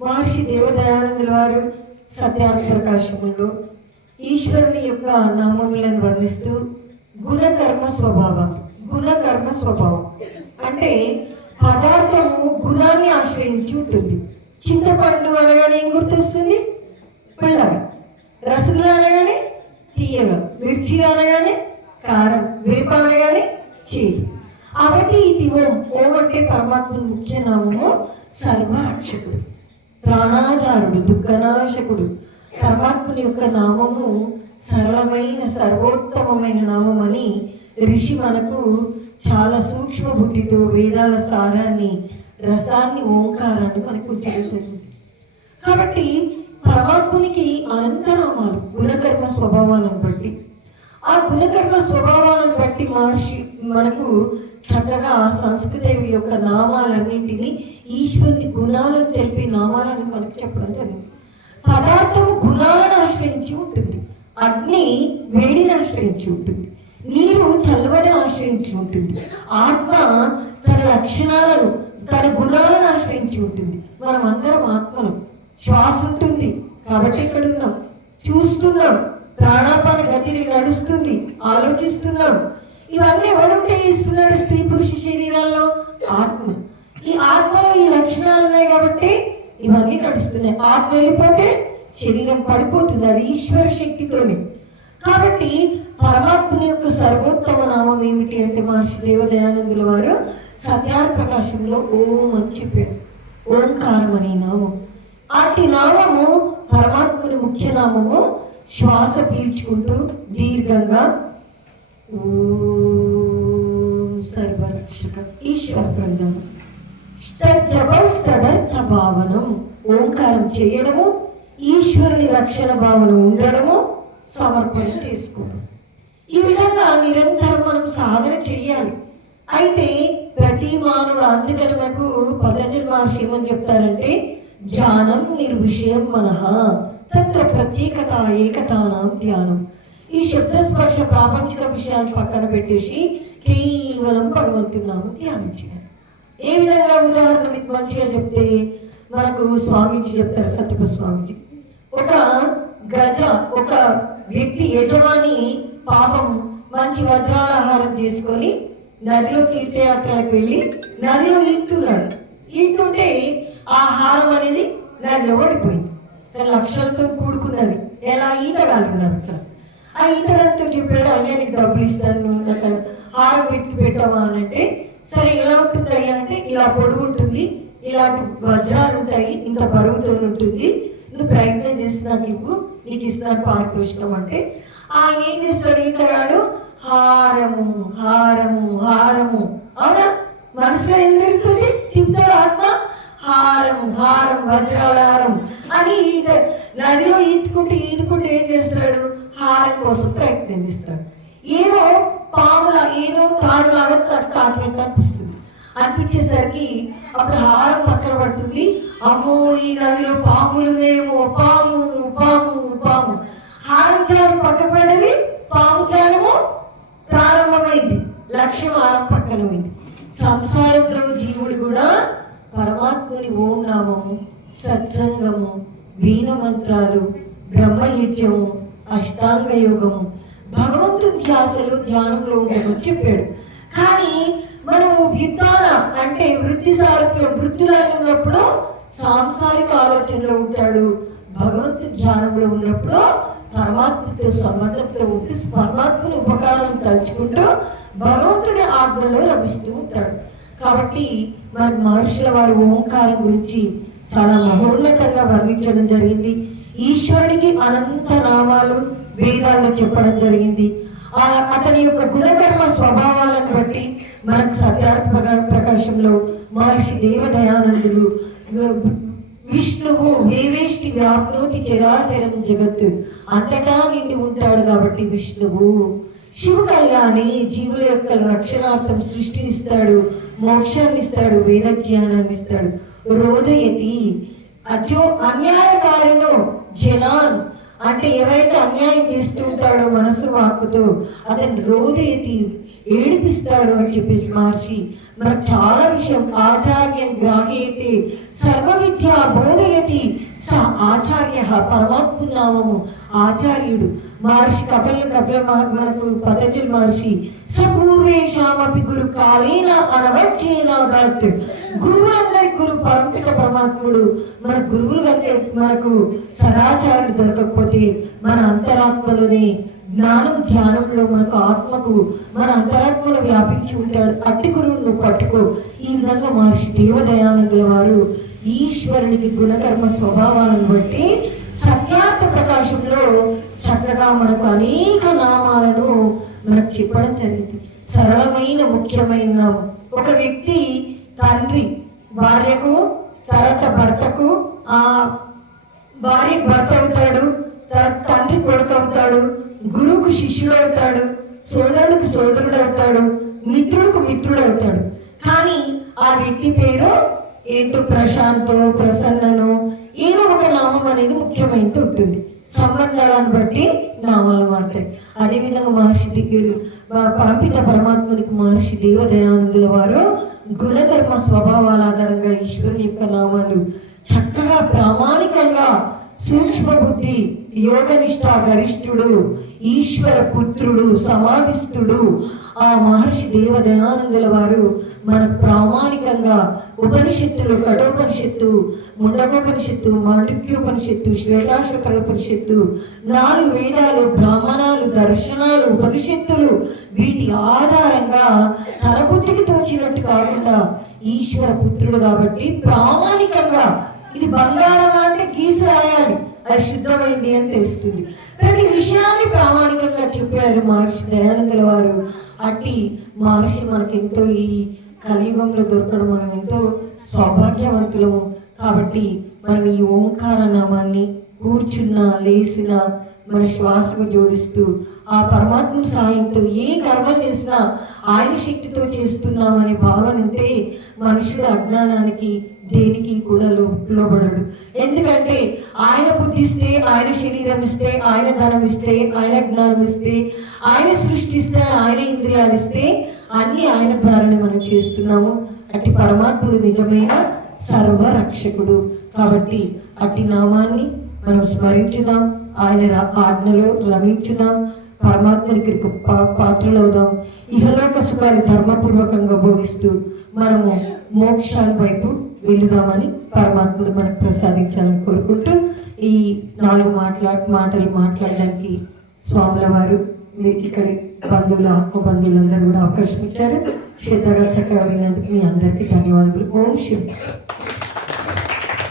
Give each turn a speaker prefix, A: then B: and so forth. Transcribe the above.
A: మహర్షి దేవదయానందుల వారు సత్యార్థ ప్రకాశములో ఈశ్వరుని యొక్క నామములను వర్ణిస్తూ గుణకర్మ స్వభావం గుణకర్మ స్వభావం. అంటే పదార్థము గుణాన్ని ఆశ్రయించి ఉంటుంది. చింతపండు అనగానే ఏం గుర్తొస్తుంది? పుల్లగా రసగుల్లా అనగానే తీయగా. మిర్చి అనగానే కారం. వేప అనగానే చేయి అవతి ఇది ఓం ఓం అంటే పరమాత్మ ముఖ్య నామము సర్వరక్షకుడు ప్రాణాచారుడు దుఃఖనాశకుడు. పరమాత్ముని యొక్క నామము సరళమైన సర్వోత్తమమైన నామం అని ఋషి మనకు చాలా సూక్ష్మ బుద్ధితో వేదాల సారాన్ని రసాన్ని ఓంకారాన్ని మనకు జరుగుతుంది కాబట్టి పరమాత్మునికి అనంతనామాలు గుణకర్మ స్వభావాలను బట్టి. ఆ గుణకర్మ స్వభావాలను బట్టి మహర్షి మనకు చక్కగా సంస్కృతి యొక్క నామాలన్నింటినీ ఈశ్వరుని గుణాలను తెలిపే నామాలను మనకు చెప్పడం జరిగింది. పదార్థం గుణాలను ఆశ్రయించి ఉంటుంది. అగ్ని వేడిని ఆశ్రయించి ఉంటుంది. నీరు చల్లవని ఆశ్రయించి ఉంటుంది. ఆత్మ తన లక్షణాలను తన గుణాలను ఆశ్రయించి ఉంటుంది. మనం అందరం ఆత్మలు. శ్వాస ఉంటుంది. కాబట్టి ఇక్కడ ఉన్నాం. చూస్తున్నాం. ప్రాణాపాన గతిని నడుస్తుంది. ఆలోచిస్తున్నాం. ఇవన్నీ ఎవడుంటే ఇస్తున్నాడు స్త్రీ పురుష శరీరాల్లో? ఆత్మ. ఈ ఆత్మలో ఈ లక్షణాలు ఉన్నాయి కాబట్టి ఇవన్నీ నడుస్తున్నాయి. ఆత్మ వెళ్ళిపోతే శరీరం పడిపోతుంది. అది ఈశ్వర శక్తితోనే. కాబట్టి పరమాత్మని యొక్క సర్వోత్తమ నామం ఏమిటి అంటే మహర్షి దేవదయానందుల వారు సత్యార్ ప్రకాశంలో ఓం అని చెప్పారు. ఓంకారం అనే నామం. అట్టి నామము పరమాత్మని ముఖ్య నామము. శ్వాస పీల్చుకుంటూ దీర్ఘంగా సర్వరక్షక ఈశ్వర ప్రధానం తదర్థ భావనం ఓంకారం చేయడము ఈశ్వరుని రక్షణ భావన ఉండడము సమర్పణ చేసుకోవడం. ఈ విధంగా నిరంతరం మనం సాధన చెయ్యాలి. అయితే ప్రతి మానవుడు అందుకని మనకు పతంజలి మహర్షి ఏమని చెప్తారంటే ధ్యానం నిర్విషయం మనః తత్ర ప్రత్యేకత ఏకతానం ధ్యానం. ఈ శబ్దస్పర్శ ప్రాపంచిక విషయాన్ని పక్కన పెట్టేసి కేవలం భగవంతున్నాము ధ్యానించాలి ఏ విధంగా ఉదాహరణ మీకు మంచిగా చెప్తే మనకు స్వామీజీ చెప్తారు సత్యప స్వామీజీ. ఒక గజ ఒక వ్యక్తి యజమాని పాపం మంచి వజ్రాల ఆహారం చేసుకొని నదిలో తీర్థయాత్రకు వెళ్ళి నదిలో ఈత్తున్నాడు. ఈత్తుంటే ఆ ఆహారం అనేది నదిలో పడిపోయింది. లక్షలతో కూడుకున్నది. ఎలా ఈతగాళ్ళు ఉన్నారు ఆ ఇతరులతో చెప్పాడు అయ్యా నీకు డబ్బులు ఇస్తాను నువ్వు హారం వెతికి పెట్టావా? అని అంటే సరే ఎలా ఉంటుంది అయ్యా? అంటే ఇలా పొడుగు ఉంటుంది ఇలాంటి వజ్రాలు ఉంటాయి ఇంత బరువుతో ఉంటుంది నువ్వు ప్రయత్నం చేసి నాకు ఇవ్వు నీకు ఇస్తాను పారితోషికం. అంటే ఆ ఏం చేస్తాడు ఈతగాడు హారము హారము హారము. అవునా? మనసులో ఏం జరుగుతుంది? తిప్పుతాడు ఆత్మ. హారం హారం వజ్రాల హారం. అని ఈత నదిలో ఈదుకుంటూ ఈదుకుంటూ ఏం చేస్తాడు? హారం కోసం ప్రయత్నం చేస్తాడు ఏదో పాముల ఏదో తాడులాగా తాకినట్టు అనిపిస్తుంది. అనిపించేసరికి అప్పుడు హారం పక్కన పడుతుంది. అమ్మో ఈ నదిలో పాములునేమో పాము పాము పాము. హారం ధ్యానం పక్కన పడ్డది పాము ధ్యానము ప్రారంభమైంది. లక్ష్యం హారం పక్కన పోయింది సంసారంలో జీవుడు కూడా పరమాత్ముని ఓం నామము సత్సంగము వేద మంత్రాలు బ్రహ్మయుజ్యము అష్టాంగ యోగము భగవంతుని ధ్యాసలు ధ్యానంలో ఉండమని చెప్పాడు. కానీ మనము విద్వాన అంటే వృత్తి సారూప్య వృత్తిలాగా ఉన్నప్పుడు సాంసారిక ఆలోచనలో ఉంటాడు. భగవంతు ధ్యానంలో ఉన్నప్పుడు పరమాత్మతో సంబంధంతో ఉంటూ పరమాత్మని ఉపకారం తలుచుకుంటూ భగవంతుని ఆజ్ఞలో లభిస్తూ ఉంటాడు. కాబట్టి మరి మహర్షుల వారి ఓంకారం గురించి చాలా మహోన్నతంగా వర్ణించడం జరిగింది. ఈశ్వరుడికి అనంత నామాలు వేదాల్లో చెప్పడం జరిగింది. ఆ అతని యొక్క గుణకర్మ స్వభావాలను బట్టి మనకు సత్యార్థ ప్రకాశంలో మహర్షి దేవదయానందులు విష్ణువు వేవేష్టి వ్యాప్నోతి చరాచరం జగత్ అంతటా నిండి ఉంటాడు కాబట్టి విష్ణువు. శివ కళ్యాణి జీవుల యొక్క రక్షణార్థం సృష్టినిస్తాడు మోక్షాన్ని ఇస్తాడు వేద ఇస్తాడు రోదయతి అజో అన్యాయకారును జనాన్ అంటే ఎవరైతే అన్యాయం చేస్తూ ఉంటాడో మనసు వాక్కుతో అతను రోదేతి ఏడిపిస్తాడు అని చెప్పేసి మహర్షి. మనకు చాలా విషయం ఆచార్యం గ్రాహ్యతే సర్వ విద్యా స ఆచార్య పరమాత్మ నామము ఆచార్యుడు. మహర్షి కపిల కపిల మనకు పతంజలి మహర్షి సపూర్వేషామపి గురు కాలేన గురువు గురువులందరి గురు పరమిత పరమాత్ముడు. మన గురువులు కంటే మనకు సదాచారుడు దొరకకపోతే మన అంతరాత్మలోనే జ్ఞానం ధ్యానంలో మనకు ఆత్మకు మన అంతరాత్మలో వ్యాపించి ఉంటాడు. అట్టి గురువును పట్టుకో. ఈ విధంగా మహర్షి దేవదయానందుల వారు ఈశ్వరునికి గుణకర్మ స్వభావాలను బట్టి సత్యార్థ ప్రకాశంలో చక్కగా మనకు అనేక నామాలను మనకు చెప్పడం జరిగింది. సరళమైన ముఖ్యమైన నామం ఒక వ్యక్తి తండ్రి భార్యకు తర్వాత భర్తకు ఆ భార్య భర్త ఏంటో ప్రశాంతో ప్రసన్నను ఏదో ఒక నామం అనేది ముఖ్యమైనది ఉంటుంది. సంబంధాలను బట్టి నామాలు మారుతాయి. అదేవిధంగా మహర్షి దగ్గర పరంపిత పరమాత్మనికి మహర్షి దేవదయానందుల వారు గుణకర్మ స్వభావాల ఆధారంగా ఈశ్వరుని యొక్క నామాలు చక్కగా ప్రామాణికంగా సూక్ష్మ బుద్ధి యోగనిష్ట గరిష్ఠుడు ఈశ్వర పుత్రుడు సమాధిస్థుడు. ఆ మహర్షి దేవ దయానందుల వారు మన ప్రామాణికంగా ఉపనిషత్తులు కఠోపనిషత్తు ముండకోపనిషత్తు మాండిక్యోపనిషత్తు శ్వేతాశ్వతరోపనిషత్తు నాలుగు వేదాలు బ్రాహ్మణాలు దర్శనాలు ఉపనిషత్తులు వీటి ఆధారంగా తన బుద్ధికి తోచినట్టు కాకుండా ఈశ్వర పుత్రుడు కాబట్టి ప్రామాణికంగా ఇది బంగారం అంటే గీసి రాయాలి. అది శుద్ధమైంది అని తెలుస్తుంది. ప్రతి విషయాన్ని ప్రామాణికంగా చెప్పారు మహర్షి దయానందుల వారు. అట్టి మహర్షి మనకెంతో ఈ కలియుగంలో దొరకడం మనం ఎంతో సౌభాగ్యవంతులము. కాబట్టి మనం ఈ ఓంకార నామాన్ని కూర్చున్నా లేసినా మన శ్వాసకు జోడిస్తూ ఆ పరమాత్మ సాయంతో ఏ కర్మలు చేసినా ఆయన శక్తితో చేస్తున్నామనే భావన ఉంటే మనుషుడు అజ్ఞానానికి దేనికి కూడా లోబడడు. ఎందుకంటే ఆయన బుద్ధిస్తే ఆయన శరీరం ఇస్తే ఆయన ధనం ఇస్తే ఆయన జ్ఞానం ఇస్తే ఆయన సృష్టిస్తే ఆయన ఇంద్రియాలు ఇస్తే అన్ని ఆయన ద్వారానే మనం చేస్తున్నాము. అట్టి పరమాత్ముడు నిజమైన సర్వరక్షకుడు. కాబట్టి అట్టి నామాన్ని మనం స్మరించుదాం. ఆయన ఆజ్ఞలో రమించుదాం. పరమాత్మనికి పా- పాత్రులవుదాం. ఇహలోక సుఖాన్ని ధర్మపూర్వకంగా భోగిస్తూ మనము మోక్షాల వైపు వెళుదామని పరమాత్ముడు మనకు ప్రసాదించాలని కోరుకుంటూ ఈ నాలుగు మాట్లా మాటలు మాట్లాడడానికి స్వాముల వారు ఇక్కడ ఇక్కడి బంధువులు ఆత్మ బంధువులు అందరూ కూడా అవకాశం ఇచ్చారు. శ్రద్ధగా చక్కగా విన్నందుకు మీ అందరికీ ధన్యవాదాలు ఓం శివ్.